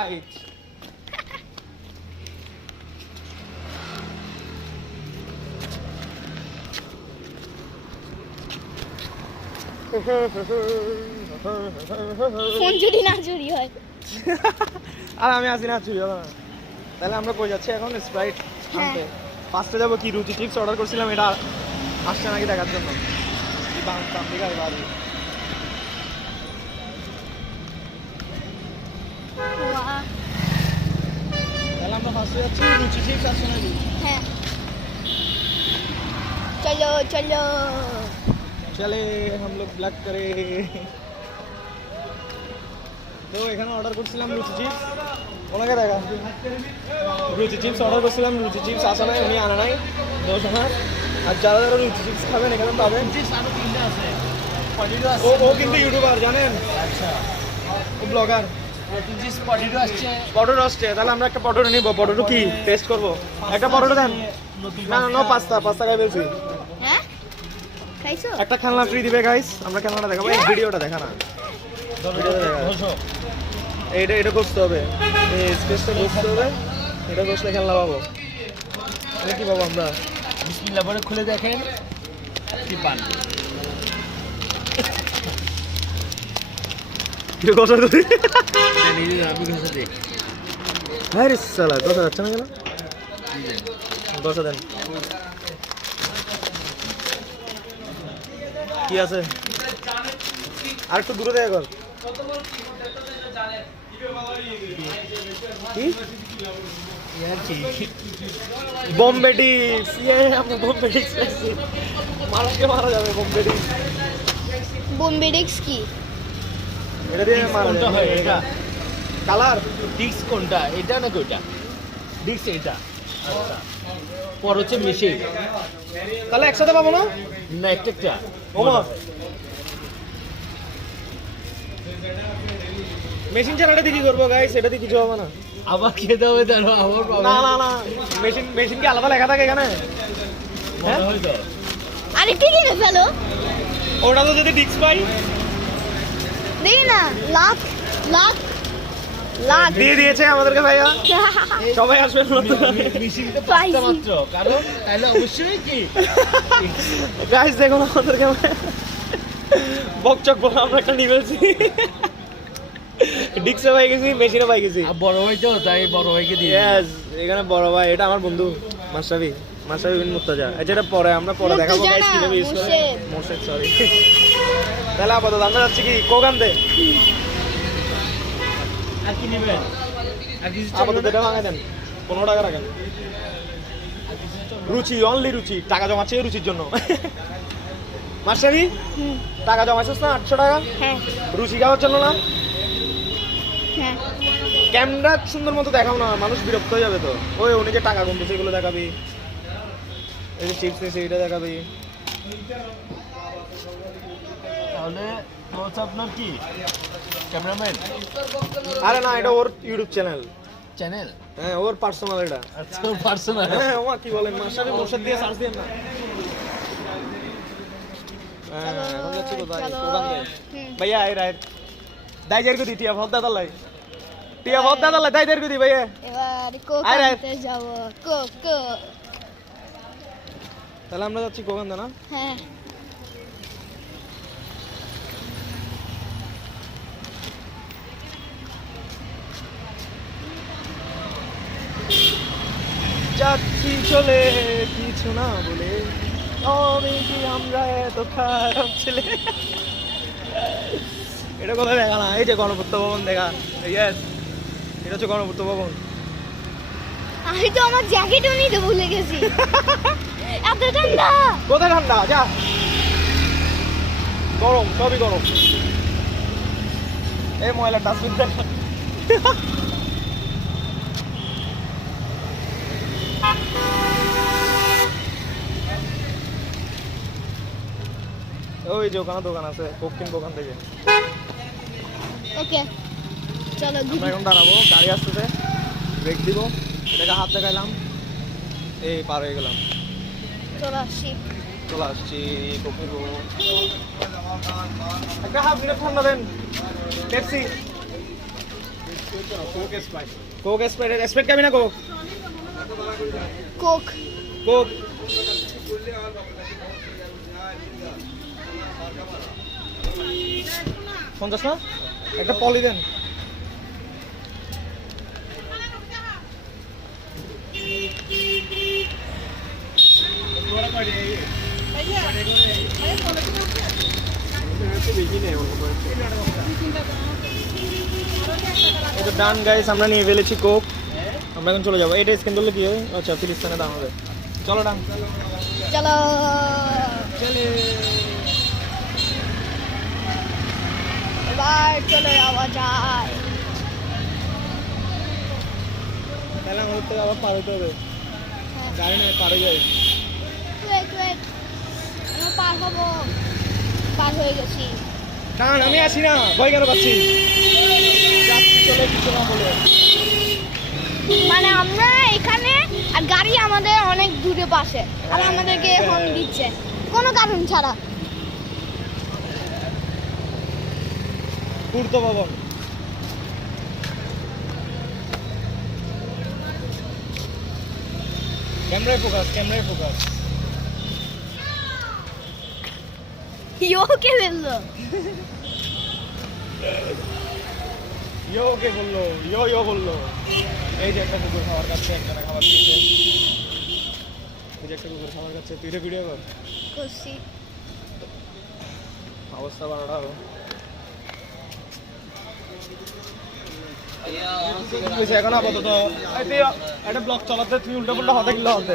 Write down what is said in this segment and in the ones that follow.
Right. Phone যদি না চুরি হয় আর আমি আসি না চুরি হবে না। তাহলে আমরা কই যাচ্ছি এখন? স্প্রাইট আনতে। ফার্স্টে যাবো কি রুচি চিপস অর্ডার করছিলাম, এটা আসছে নাকি দেখার জন্য। কি বাংলাম দিঘার বাড়ি। বাহ, তাহলে আমরা ফার্স্টে যাচ্ছি রুচি চিপস আসছে নাকি। হ্যাঁ চলো চলো চলে हम लोग ब्लॉग करे। তো এখানে অর্ডার করছিলাম রুচি চিপস, ওনাকে দেখা রুচি চিপস অর্ডার করছিলাম, রুচি চিপস আসে নাই, উনি আনে নাই দোষ আমার। আর যারা যারা রুচি চিপস খাবেন এখানে পাবেন। ও কিন্তু ইউটিউবার জানেন, ও ব্লগার। পটেটো আসছে, তাহলে আমরা একটা পটেটো নিবো। পটেটো কি টেস্ট করবো? একটা পটেটো দেন। না না নো, পাস্তা খাই বলছি। হ্যাঁ খাইছো? একটা খেলনা ফ্রি দিবে গাইস, আমরা খেলনাটা দেখাবো। এই ভিডিওটা দেখা না, ভিডিওটা দেখা। এটা করতে হবে, এই স্পেসটা করতে হবে, এটা বসলে খেলনা পাবো। এটা কি পাবো আমরা? বিসমিল্লাহ বলে খুলে দেখেন কি পান। এটা কষা করি। আমি ঘষে দিই। হ্যাঁ রে সালা, কষা যাচ্ছে না কেন? কষা দেন। কি আছে? আর একটু দূরে দেখা কর। কি? বোম্বে ডিক্স। আমরা বোম্বে ডিক্স খাইছি। মানুষকে মারা যাবে বোম্বে ডিক্স। বোম্বে ডিক্স কি? এটা দিয়ে মারা কোনটা যাবে। হয় এটা? কালার ডিক্স কোনটা? এটা নাকি ওইটা? ডিক্স এটা। আচ্ছা। পর হচ্ছে মেশিন। তাহলে একসাথে পাবো না? না একটা ওমা মেশিন ছাড়াটা দিয়ে কি করবো গাইস? এটা দিয়ে কিছু হবে না। আবার খেতে হবে জানো, আবার না না না, মেশিন কি আলাদা লেখা থাকে এখানে? মনে হয় তো। আরেকটা কিনে ফেলো। ওটা তো যদি ডিক্স পাই দেখি না, লাখ লাখ লাখ দিয়ে দিয়েছে আমাদেরকে ভাইয়া। সবাই আসবেন মেশিনটা পাইছি। পাঁচটা মাত্র, কারণ তাহলে অবশ্যই কি গাইস দেখুন আমাদেরকে বকচক বলে আমরা একটা নিবেছি। ডিক্সে পাই গেছি, মেশিনে পাই গেছি। আর বড় ভাই তো, তাই বড় ভাইকে দিয়ে ইয়েস, এখানে বড় ভাই, এটা আমার বন্ধু মাশরাফি বিন মুর্তজা। যেটা পরে আমরা পরে দেখাবো মুর্তজা গাইস না, কিভাবে ইউজ করে। মোর্শেদ। মোর্শেদ, সরি। তাহলে আপাতত আমরা যাচ্ছি কি কোকান্তে। আর কি নেবেন? আর কিছু আপাতত এটা ভাঙা দেন, 15 টাকা রাখেন। রুচি, অনলি রুচি। টাকা জমাচ্ছে রুচির জন্য। মাস্টারি টাকা জমাইছিস না 800 টাকা হ্যাঁ রুচি খাওয়ার জন্য না? হ্যাঁ ক্যামেরা সুন্দর মতো দেখাও না, মানুষ বিরক্ত হয়ে যাবে তো। ওই উনি যে টাকা গুনতেছে এগুলো দেখাবি, এই যে চিপস নিয়েছে এটা দেখাবি। তাহলে হচ্ছে আপনার কি ক্যামেরাম্যান আরে না, এটা ওর ইউটিউব চ্যানেল। চ্যানেল? হ্যাঁ ওর পার্সোনাল এটা। আচ্ছা, পার্সোনাল। হ্যাঁ ওমা কি বলেন, মাস্টারি মোর্শেদ দিয়ে সার্চ দেন না। হ্যাঁ এখন যাচ্ছি কোথায়? চলো। কোকান্তে। হুম। ভাইয়া আয় রায় দাই জার কো দি টিয়া ভদ দাদা লাই, টিয়া ভদ দাদা লাই দাই জার কো দি ভাইয়া। এবার আরে। কোকান্তে যাব। কো তাহলে আমরা যাচ্ছি কোকান্তে না? হ্যাঁ যাচ্ছি চলে কিছু না বলে, তবে কি আমরা এত খারাপ ছেলে। এটা কোথায় দেখা না? এই যে গণপূর্ত ভবন দেখা। ইয়েস, এটা হচ্ছে গণপূর্ত ভবন। আমি তো আমার জ্যাকেটও নিতে ভুলে গেছি। এত ঠান্ডা। কোথায় ঠান্ডা? যা গরম, সবই গরম। এই ময়লা ডাস্টবিন দেখা। ওই যে ওখানে দোকান আছে, কোক কিনবো ওখান থেকে। ওকে চলো আমরা এখন দাঁড়াবো, গাড়ি আসতেছে, ব্রেক দিব, এটাকে হাত দেখাইলাম, এই পার হয়ে গেলাম। চলো আসি। চলে আসছি কোক নিবো। একটা হাফ মিনিট ঠান্ডা দেন, পেপসি। কোক স্প্রাইট স্প্রাইট খাবি না কোক কোক কোক 50 না একটা পলি দেন এটা ডান গাইস আমরা নিয়ে ফেলেছি কোক আমরা এখন চলে যাবো এটা স্ক্যান করলে কি হয় আচ্ছা ফিলিস্তিনে দাম হবে চলো ডান চলো চলে এবার চলে যাওয়া যায় তাহলে আমাদের তো আবার পার হতে হবে গাড়ি নয় পারে যাই ওয়েট আমরা পার হবো পার হয়ে গেছি ডান আমি আসি না ভয় কেন পাচ্ছিস যাচ্ছি চলে কিছু না বলে মানে আমরা এখানে আর গাড়ি আমাদের অনেক দূরে পাশে আর আমাদেরকে হর্ন দিচ্ছে কোনো কারণ ছাড়া পূর্ত ভবন ক্যামেরায় ফোকাস ইয়ো কে বললো কে বললো ইয়ো বললো এই যে একটা কুকুর খাবার খাচ্ছে একজনে খাবার দিচ্ছে এই যে একটা কুকুর খাবার খাচ্ছে তুই ভিডিও কর করছি অবস্থা বারোটা হবে এখন আপাতত একটা ব্লগ চালাতে তুই উল্টা পুল্টা হতে গেলে হতে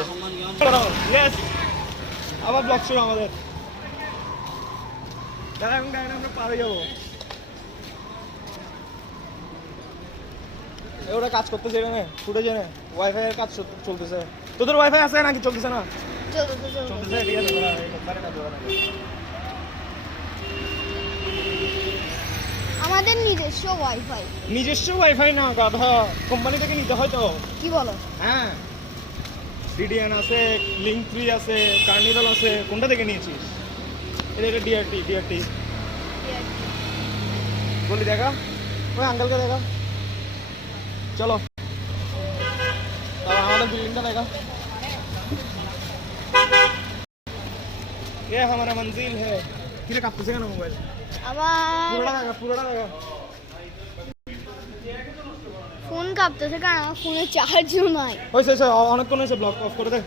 ইয়েস আবার ব্লগ শুরু আমাদের দাদা এখন গাড়ি আমরা পার হয়ে যাবো ওরা কাজ করতেছে এখানে ফুটেছে না ওয়াইফাই এর কাজ চলতেছে তোদের ওয়াইফাই আছে নাকি চলতেছে না চলতেছে ঠিক আছে ওরা এই লোকটারে কাজ করে না আমাদের নিজস্ব ওয়াইফাই নিজস্ব ওয়াইফাই না গাধা কোম্পানি থেকে নিতে হয় তো কি বলো হ্যাঁ ডিডিএন আছে লিঙ্ক 3 আছে কার্নিভাল আছে কোনটা থেকে নিয়েছিস এটা ডিআরটি বলি দেখা ওই আঙ্কেলকে দেখা চলো তারপর আমাদের বিল্ডিংটা দেখা ये हमारा मंजिल है किरे कापতেছে কেন মোবাইল আমার পুরোটা দেখা ফোন কাঁপতেছে কারণ আমার ফোনে চার্জও নাই ওই অনেকক্ষণ হয়েছে ব্লক অফ করে দে